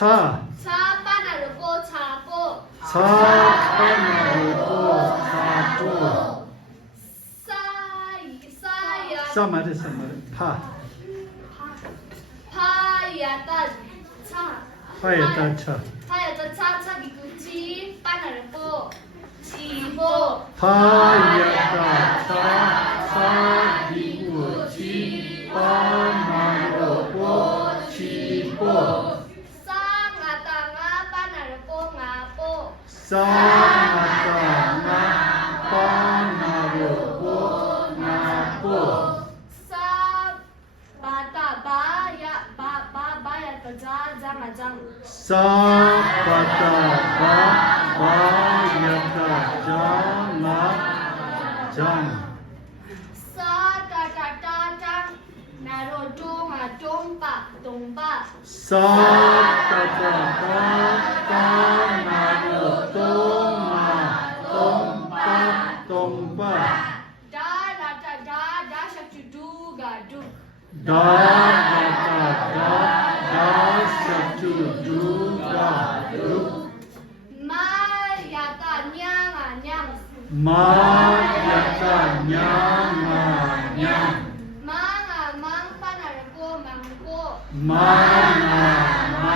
차. 차 빠나르고 차고. 차 빠나르고 차고. 싸야. 싸 말해 파. 파야다 차. 파에다 차. 파야다 차 비구치 빠나르고 지보. 파에다 차 사비구치 빠나르고 치보. 쌍아따가 빠나르고 ngapo. 싸마따나 빠나르고 나보. 바야 장아장. 사바다 바야다 장아장. 사다다다장 나로 동아 동바. 사바다 바나르 동바. 다 샤추두가 두. 다사투두가 마야다 냥아. 마야다 냥아냥. 망 빠나르고 망고. 망아망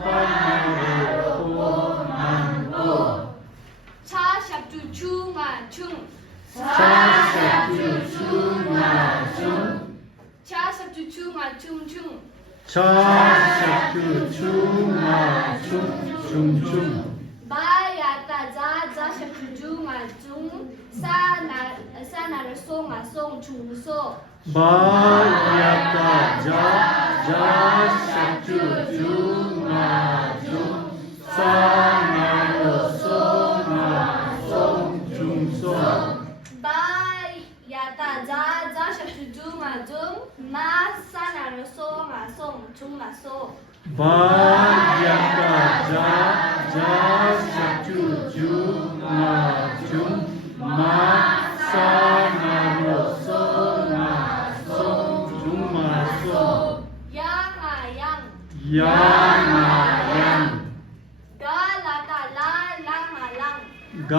빠나르고 망고. 차 샤추추가 충. 차사투충아충. 차 샤추추가 충충. 차사투충아충충충. 바야다 자 샤추추가 충. 사나르 송아 송 충소. 바야다 자사투충아충. 사나르 송아송 중송. 바야다 자 샤추추가 충. 마 사나르 송아 송 충마소. 바야다 자사투충아충. 마사나르 송아송 중마송. 양아양. 양아양. 갈라다 랑아랑. 가